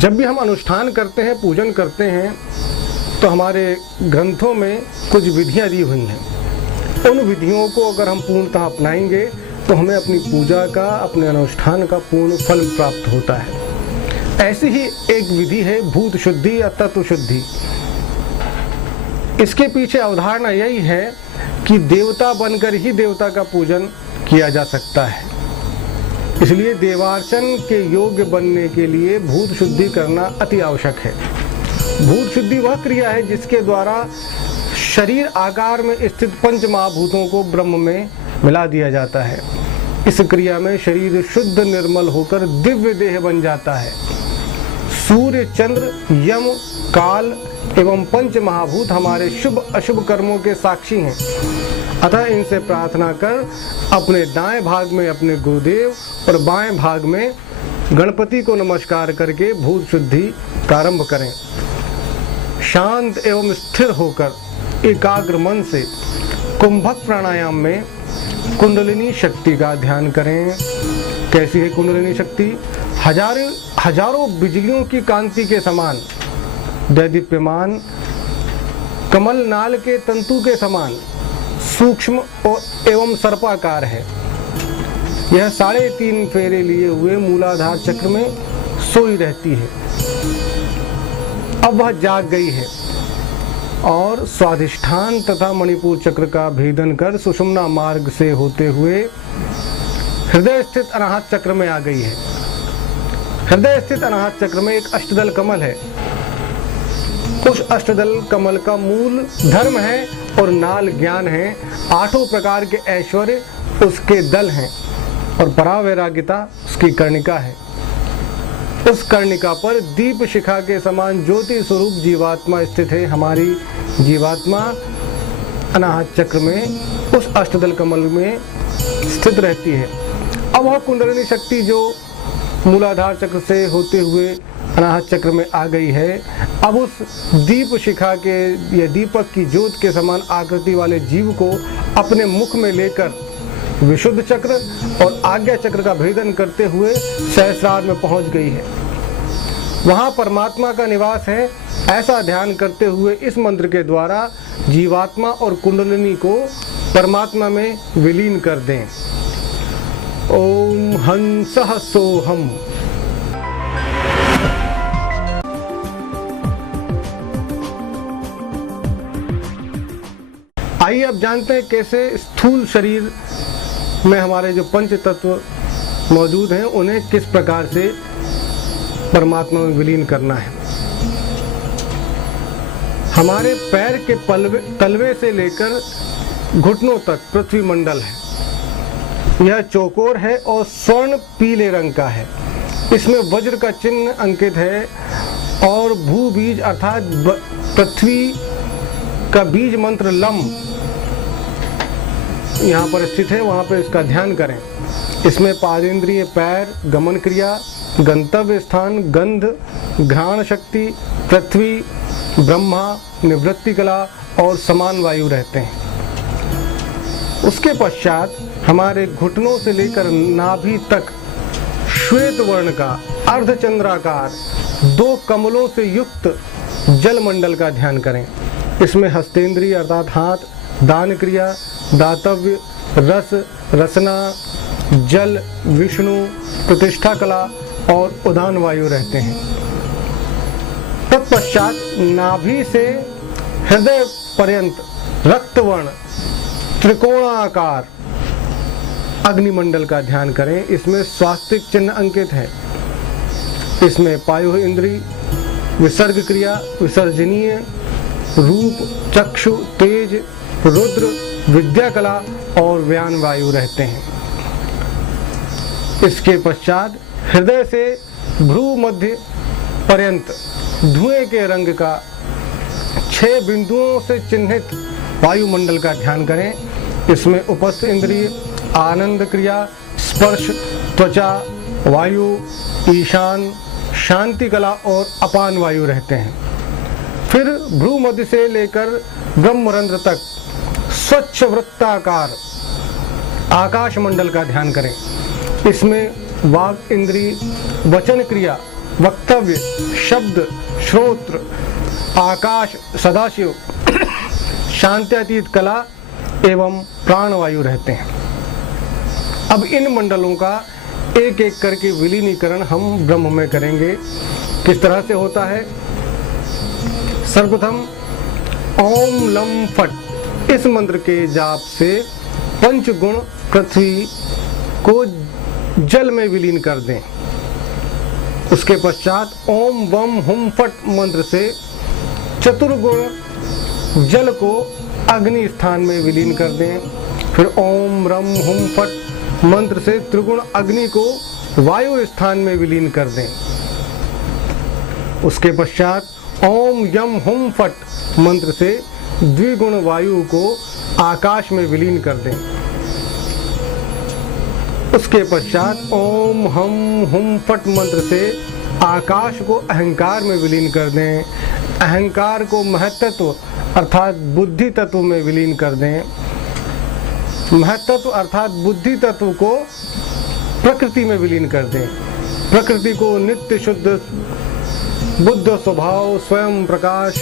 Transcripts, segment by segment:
जब भी हम अनुष्ठान करते हैं, पूजन करते हैं, तो हमारे ग्रंथों में कुछ विधियाँ दी हुई हैं। उन विधियों को अगर हम पूर्णतः अपनाएंगे तो हमें अपनी पूजा का, अपने अनुष्ठान का पूर्ण फल प्राप्त होता है। ऐसी ही एक विधि है भूत शुद्धि या तत्व शुद्धि। इसके पीछे अवधारणा यही है कि देवता बनकर ही देवता का पूजन किया जा सकता है। इसलिए देवार्चन के योग्य बनने के लिए भूत शुद्धि करना अति आवश्यक है। भूत शुद्धि वह क्रिया है जिसके द्वारा शरीर आकार में स्थित पंच महाभूतों को ब्रह्म में मिला दिया जाता है। इस क्रिया में शरीर शुद्ध निर्मल होकर दिव्य देह बन जाता है। सूर्य, चंद्र, यम, काल एवं पंच महाभूत हमारे शुभ अशुभ कर्मों के साक्षी हैं। अतः इनसे प्रार्थना कर अपने दाएं भाग में अपने गुरुदेव और बाएं भाग में गणपति को नमस्कार करके भूत शुद्धि प्रारंभ करें। शांत एवं स्थिर होकर एकाग्र मन से कुंभक प्राणायाम में कुंडलिनी शक्ति का ध्यान करें। कैसी है कुंडलिनी शक्ति? हजारों बिजलियों की कांति के समान, दैदीप्यमान, कमल नाल के तंतु के समान सूक्ष्म एवं सर्पाकार है। यह 3.5 फेरे लिए हुए मूलाधार चक्र में सोई रहती है। अब वह जाग गई है और स्वाधिष्ठान तथा मणिपुर चक्र का भेदन कर सुषुम्ना मार्ग से होते हुए हृदय स्थित अनाहत चक्र में आ गई है। हृदय स्थित अनाहत चक्र में एक अष्टदल कमल है। उस अष्टदल कमल का मूल धर्म है और नाल ज्ञान है। 8 प्रकार के ऐश्वर्य उसके दल हैं और परावैराग्यता उसकी कर्णिका है। उस कर्णिका पर दीप शिखा के समान ज्योति स्वरूप जीवात्मा स्थित है। हमारी जीवात्मा अनाहत चक्र में उस अष्टदल कमल में स्थित रहती है। अब वह कुंडलिनी शक्ति जो मूलाधार चक्र से होते हुए अनाहत चक्र में आ गई है, अब उस दीप शिखा के या दीपक की ज्योत के समान आकृति वाले जीव को अपने मुख में लेकर विशुद्ध चक्र और आज्ञा चक्र का भेदन करते हुए सहस्रार में पहुंच गई है। वहां परमात्मा का निवास है। ऐसा ध्यान करते हुए इस मंत्र के द्वारा जीवात्मा और कुंडलिनी को परमात्मा में विलीन कर दें। ओम हंसः सोहम। आइए अब जानते हैं कैसे स्थूल शरीर में हमारे जो पंच तत्व मौजूद हैं उन्हें किस प्रकार से परमात्मा में विलीन करना है। हमारे पैर के तलवे से लेकर घुटनों तक पृथ्वी मंडल है। यह चौकोर है और स्वर्ण पीले रंग का है। इसमें वज्र का चिन्ह अंकित है और भू बीज अर्थात पृथ्वी का बीज मंत्र लम यहाँ पर स्थित है। वहाँ पर इसका ध्यान करें। इसमें पादेंद्रिय पैर, गमन क्रिया, गंतव्य स्थान, गंध, घ्राण शक्ति, पृथ्वी, ब्रह्मा, निवृत्ति कला और समान वायु रहते हैं। उसके पश्चात हमारे घुटनों से लेकर नाभि तक श्वेत वर्ण का अर्धचंद्राकार 2 कमलों से युक्त जल मंडल का ध्यान करें। इसमें हस्तेंद्रिय अर्थात हाथ, दान क्रिया, दातव्य, रस, रसना, जल, विष्णु, प्रतिष्ठा कला और उदान वायु रहते हैं। तत्पश्चात नाभि से हृदय पर्यंत रक्तवर्ण त्रिकोणाकार अग्निमंडल का ध्यान करें। इसमें स्वास्तिक चिन्ह अंकित है। इसमें पायु इंद्री, विसर्ग क्रिया, विसर्जनीय, रूप, चक्षु, तेज, रुद्र, विद्या कला और व्यान वायु रहते हैं। इसके पश्चात हृदय से भ्रू मध्य पर्यंत धुएं के रंग का 6 बिंदुओं से चिन्हित वायुमंडल का ध्यान करें। इसमें उपस्थ इंद्रिय, आनंद क्रिया, स्पर्श, त्वचा, वायु, ईशान, शांति कला और अपान वायु रहते हैं। फिर भ्रू मध्य से लेकर ब्रह्मरंध्र तक स्वच्छ वृत्ताकार आकाश मंडल का ध्यान करें। इसमें वाग इंद्री, वचन क्रिया, वक्तव्य, शब्द, श्रोत्र, आकाश, सदाशिव, शांत्यातीत कला एवं प्राणवायु रहते हैं। अब इन मंडलों का एक एक करके विलीनीकरण हम ब्रह्म में करेंगे। किस तरह से होता है? सर्वप्रथम ओम लम फट इस मंत्र के जाप से पंचगुण पृथ्वी को जल में विलीन कर दें। उसके पश्चात ओम वम हुम फट मंत्र से चतुर्गुण जल को अग्नि स्थान में विलीन कर दें। फिर ओम रम हुम फट मंत्र से त्रिगुण अग्नि को वायु स्थान में विलीन कर दें। उसके पश्चात ओम यम हुम फट मंत्र से द्विगुण वायु को आकाश में विलीन कर दें। उसके पश्चात ओम हम हुम फट मंत्र से आकाश को अहंकार में विलीन कर दें। अहंकार को महत्त्व अर्थात बुद्धि तत्व में विलीन कर दें। महत्त्व अर्थात बुद्धि तत्व को प्रकृति में विलीन कर दें। प्रकृति को नित्य शुद्ध बुद्ध स्वभाव, स्वयं प्रकाश,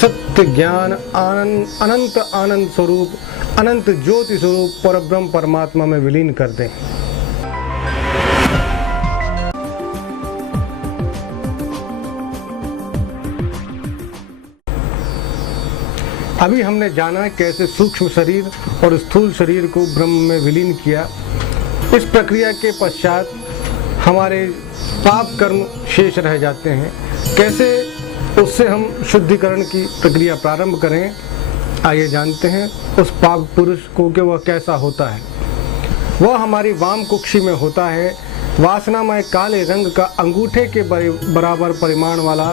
सत्य ज्ञान, अनंत आनंद स्वरूप, अनंत ज्योति स्वरूप परब्रह्म परमात्मा में विलीन कर दें। अभी हमने जाना कैसे सूक्ष्म शरीर और स्थूल शरीर को ब्रह्म में विलीन किया। इस प्रक्रिया के पश्चात हमारे पाप कर्म शेष रह जाते हैं। कैसे उससे हम शुद्धिकरण की प्रक्रिया प्रारंभ करें, आइए जानते हैं उस पाप पुरुष को कि वह कैसा होता है। वह हमारी वाम कुक्षी में होता है। वासनामय काले रंग का अंगूठे के बराबर परिमाण वाला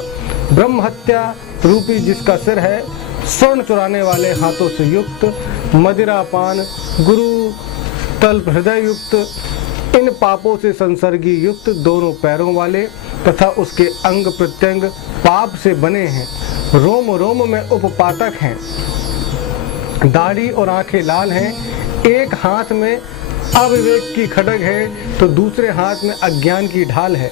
ब्रह्म हत्या रूपी जिसका सिर है, स्वर्ण चुराने वाले हाथों से युक्त, मदिरापान, गुरु तल्प हृदय युक्त, इन पापों से संसर्गी युक्त दोनों पैरों वाले तथा उसके अंग प्रत्यंग पाप से बने हैं, रोम रोम में उपपातक हैं, दाढ़ी और आंखें लाल हैं, एक हाथ में अविवेक की खड्ग है तो दूसरे हाथ में अज्ञान की ढाल है।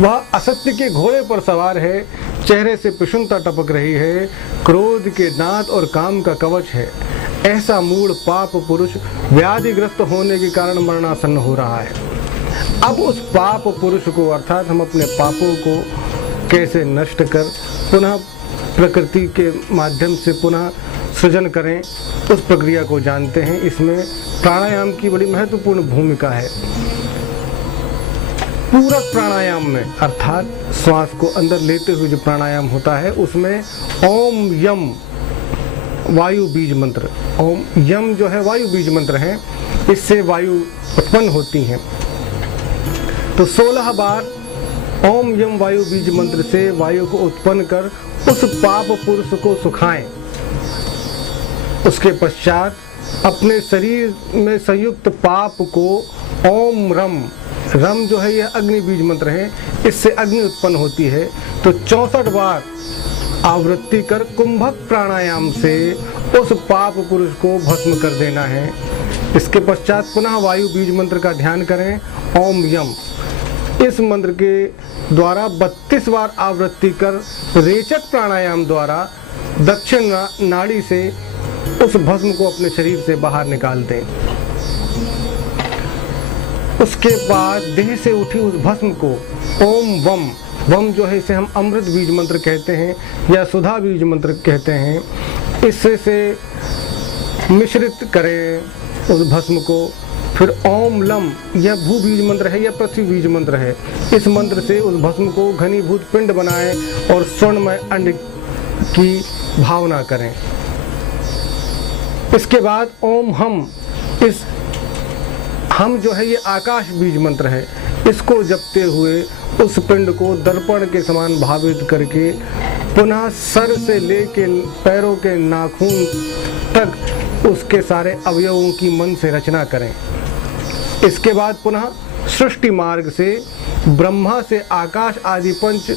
वह असत्य के घोड़े पर सवार है, चेहरे से पिशुनता टपक रही है, क्रोध के दांत और काम का कवच है। ऐसा मूढ़ पाप पुरुष व्याधिग्रस्त होने के कारण मरणासन्न हो रहा है। अब उस पाप पुरुष को अर्थात हम अपने पापों को कैसे नष्ट कर पुनः प्रकृति के माध्यम से पुनः सृजन करें, उस प्रक्रिया को जानते हैं। इसमें प्राणायाम की बड़ी महत्वपूर्ण भूमिका है। पूरक प्राणायाम में अर्थात श्वास को अंदर लेते हुए जो प्राणायाम होता है उसमें ओम यम वायु बीज मंत्र, ओम यम जो है वायु बीज मंत्र है, इससे वायु उत्पन्न होती है। तो 16 बार ओम यम वायु बीज मंत्र से वायु को उत्पन्न कर उस पाप पुरुष को सुखाएं। उसके पश्चात अपने शरीर में संयुक्त पाप को ओम रम, रम जो है यह अग्नि बीज मंत्र है, इससे अग्नि उत्पन्न होती है, तो 64 बार आवृत्ति कर कुंभक प्राणायाम से उस पाप पुरुष को भस्म कर देना है। इसके पश्चात पुनः वायु बीज मंत्र का ध्यान करें, ओम यम। इस मंत्र के द्वारा 32 बार आवृत्ति कर रेचक प्राणायाम द्वारा दक्षिण नाड़ी से उस भस्म को अपने शरीर से बाहर निकाल दें। उसके बाद देह से उठी उस भस्म को ओम वम, वम जो है इसे हम अमृत बीज मंत्र कहते हैं या सुधा बीज मंत्र कहते हैं, इससे से मिश्रित करें उस भस्म को। फिर ओम लम, यह भू बीज मंत्र है या पृथ्वी बीज मंत्र है, इस मंत्र से उस भस्म को घनीभूत पिंड बनाएं और स्वर्णमय अंड की भावना करें। इसके बाद ओम हम, इस हम जो है ये आकाश बीज मंत्र है, इसको जपते हुए उस पिंड को दर्पण के समान भावित करके पुनः सर से लेके पैरों के नाखून तक उसके सारे अवयवों की मन से रचना करें। इसके बाद पुनः सृष्टि मार्ग से ब्रह्मा से आकाश आदि पंच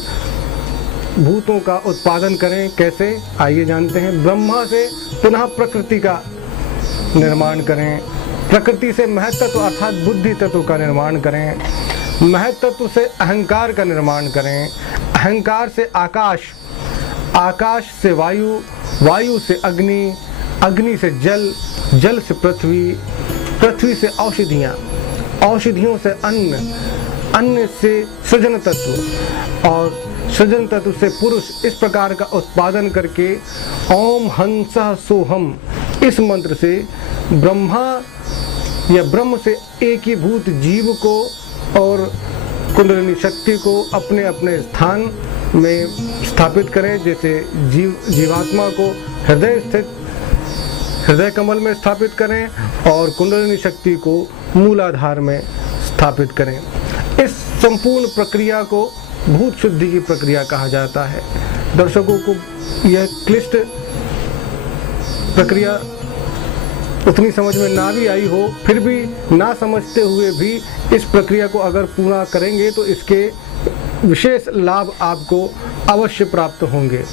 भूतों का उत्पादन करें। कैसे, आइए जानते हैं। ब्रह्मा से पुनः प्रकृति का निर्माण करें, प्रकृति से महत्त्व अर्थात बुद्धि तत्व का निर्माण करें, महत्त्व से अहंकार का निर्माण करें, अहंकार से आकाश, आकाश से वायु, वायु से अग्नि, अग्नि से जल, जल से पृथ्वी, पृथ्वी से औषधियाँ, औषधियों से अन्न, अन्न से सृजन तत्व और सृजन तत्व से पुरुष, इस प्रकार का उत्पादन करके ओम हंसः सोहम इस मंत्र से ब्रह्मा या ब्रह्म से एकीभूत जीव को और कुंडलिनी शक्ति को अपने अपने स्थान में स्थापित करें। जैसे जीवात्मा को हृदय स्थित हृदय कमल में स्थापित करें और कुंडलिनी शक्ति को मूलाधार में स्थापित करें। इस संपूर्ण प्रक्रिया को भूत शुद्धि की प्रक्रिया कहा जाता है। दर्शकों को यह क्लिष्ट प्रक्रिया उतनी समझ में ना भी आई हो, फिर भी ना समझते हुए भी इस प्रक्रिया को अगर पूरा करेंगे तो इसके विशेष लाभ आपको अवश्य प्राप्त होंगे।